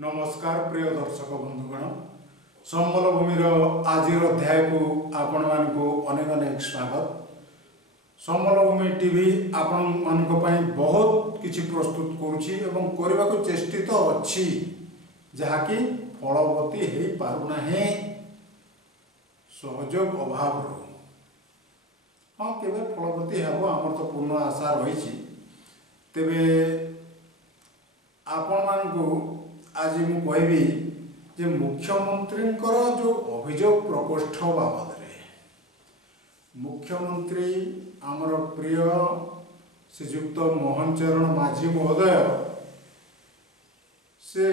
नमस्कार प्रिय दर्शक बंधुगण संबल भूमिर आज अध्याय को आपण मानक अनेक अनेक स्वागत। संबल भूमि टीवी आपण मानक बहुत किछि प्रस्तुत करुछि एवं करबा को चेष्टित अछि जहाँकि फलवती हे पारुना है सहयोग अभाव हाँ केबे फलवती हेबो आमर तो पूर्ण आशा रही। तेबे आपण मानकु आज मु कहबी जे मुख्यमंत्री जो अभियोग प्रकोष्ठ बाबद मुख्यमंत्री आमर प्रिय श्रीयुक्त मोहन चरण माझी महोदय से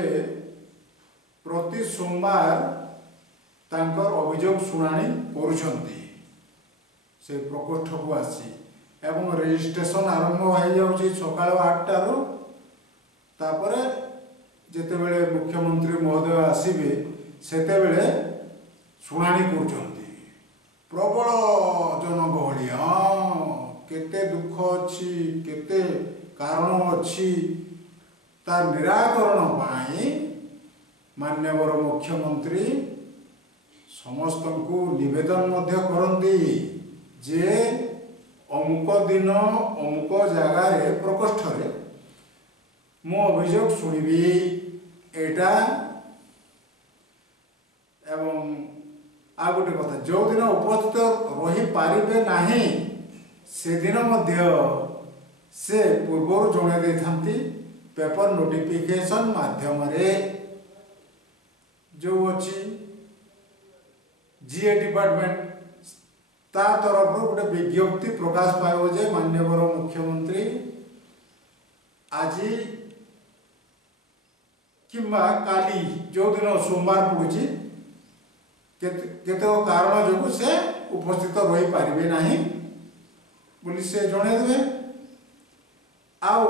प्रति सोमवार तांकर अभियोग शुणाणी करुछंती से प्रकोष्ठ को आसी एवं रजिस्ट्रेशन आरंभ हो जाउछि सकाळ 8 टारू तापरे जेतेबेले मुख्यमंत्री महोदय आसीबे सेतेबेले शुणाणी करुछंती प्रबल जनगहली हाँ केते दुख अच्छी केते कारण अच्छी तार निराकरण पाई मान्यवर मुख्यमंत्री समस्त को निवेदन मध्य करती जे अमुक दिन अमुक जगार प्रकोष्ठ रे मो अभियोग शुणिबी एटा एवं आ गोटे कथा जो दिन उपस्थित रही पारिबे नाही से दिन मध्य से पूर्व जणे दे थांती पेपर नोटिफिकेशन माध्यम रे जो अछि जीए डिपार्टमेंट ता तरफ गोटे विज्ञप्ति प्रकाश पाइबो जे माननीय मुख्यमंत्री आज किंबा काली जो दिन सोमवार पड़ुची केते कारण जो से उपस्थित रही पारिबे नाही बोली से जणे देबे आउ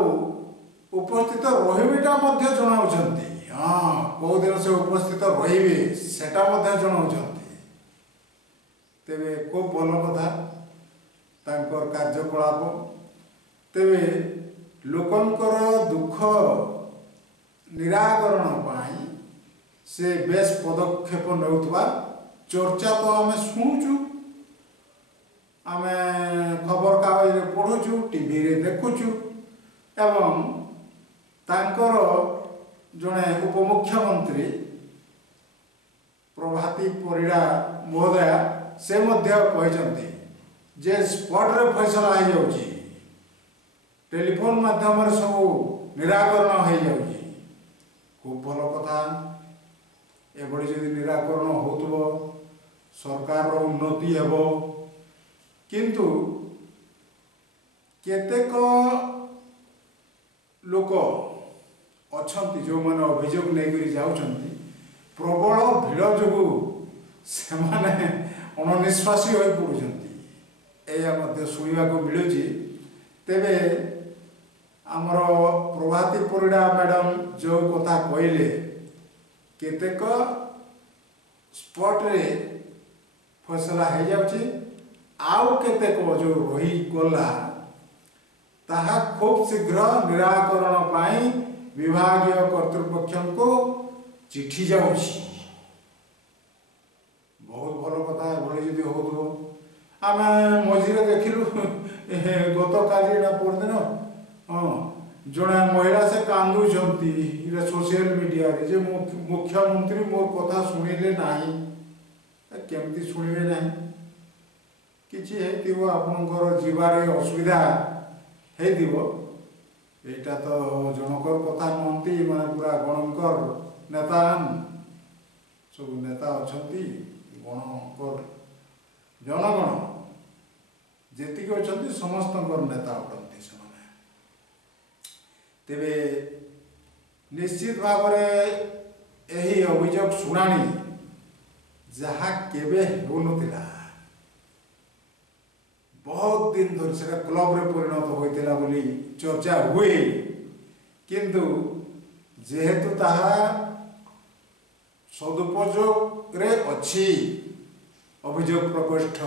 उपस्थित रहिबेटा मध्य जणाउछंती हाँ को दिन से उपस्थित रहिबे सेटा मध्य जणाउछंती तेबे को भल कथा तांकर कार्यकलाप तेबे लोकंकर दुख निराकरण पाई से बेस पदक्षेप नौतबा चर्चा तो आम शुणुचु आम खबर कागज रे पढ़ुचु टीवी रे देखुचु एवं तांकर जड़े उपमुख्यमंत्री प्रभाती परिड़ा महोदया से मध्य कहते जे स्पॉट रे फैसला हो जाउची टेलीफोन माध्यम रे सब निराकरण हो जाउची खूब भल कथा एभली जदि निराकरण होतबो सरकार उन्नति हेबो किंतु केतेक लोक अछंती जो माने अभियोग नै करी जाउछंती प्रबल भीड़ जोगु से माने अननिश्वासी होई पड़ुछंती एया मध्य सुनिबा को मिलुची। तेबे आमर प्रभाती परिड़ा मैडम जो कथा कहले केतेक स्पॉट रे फैसला हो जाउची आउ केतेक जो रही गला ताहा खूब शीघ्र निराकरण पाई विभागीय कर्तृपक्ष को चिठी जाउची बहुत भल कथा भले जदि होतो आम मझिरे देखिलु गत काली ना परदिन हाँ जड़े महिला से कांदुंट सोशल मीडिया रे जे मुख्यमंत्री मोर कथा शुणिले नाही केमती शुणिबे नाही किछि हेतिबो आपनकर जीवारे असुविधा हेतिबो एटा तो जनकर कथा नंती माने पूरा गणकर नेता सब नेता अछंती गणकर जनगण जेतिक अछंती समस्तकर नेता अटंती से तेबे निश्चित भाव यही अभियोग शुणाणी जहाँ केबे होनथिला बहुत दिन धरी से क्लब रे परिणत होइतिला बोली चर्चा हुए किंतु जेहेतु ताहा सदुपयोग रे अछि अभियोग प्रकोष्ठ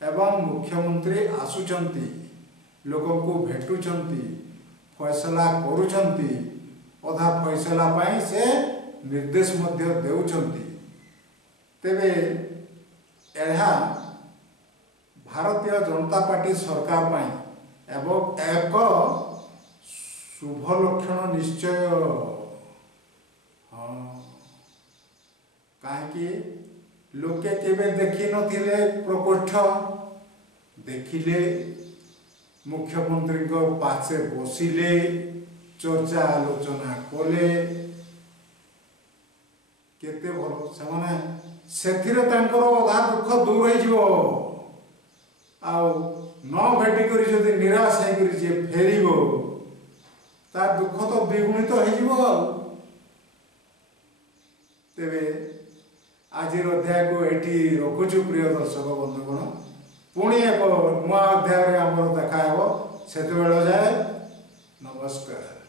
एवं मुख्यमंत्री आसुचंती लोक को भेटुचंती फैसला करुचंती ଅଧା ଫଇସଲା ପାଇଁ ସେ ନିର୍ଦ୍ଦେଶ ମଧ୍ୟ ଦେଉଛନ୍ତି। ତେବେ ଏହା ଭାରତୀୟ ଜନତା ପାର୍ଟି ସରକାର ପାଇଁ ଏବଂ ଏକ ଶୁଭ ଲକ୍ଷଣ ନିଶ୍ଚୟ। ହଁ, କାହିଁକି ଲୋକେ କେବେ ଦେଖିନଥିଲେ ପ୍ରକୋଷ୍ଠ, ଦେଖିଲେ ମୁଖ୍ୟମନ୍ତ୍ରୀଙ୍କ ପାଶେ ବସିଲେ, ଚର୍ଚ୍ଚା ଆଲୋଚନା କଲେ, କେତେ ଭଲ ସେମାନେ ସେଥିରେ ତାଙ୍କର ଅଧା ଦୁଃଖ ଦୂର ହେଇଯିବ। ଆଉ ନ ଭେଟିକରି ଯଦି ନିରାଶ ହେଇକରି ଯିଏ ଫେରିବ ତା ଦୁଃଖ ତ ଦ୍ୱିଗୁଣିତ ହେଇଯିବ। ଆଉ ତେବେ ଆଜିର ଅଧ୍ୟାୟକୁ ଏଠି ରଖୁଛୁ ପ୍ରିୟ ଦର୍ଶକ ବନ୍ଧୁଗଣ। ପୁଣି ଏକ ନୂଆ ଅଧ୍ୟାୟରେ ଆମର ଦେଖା ହେବ। ସେତେବେଳେ ଯାଏ ନମସ୍କାର।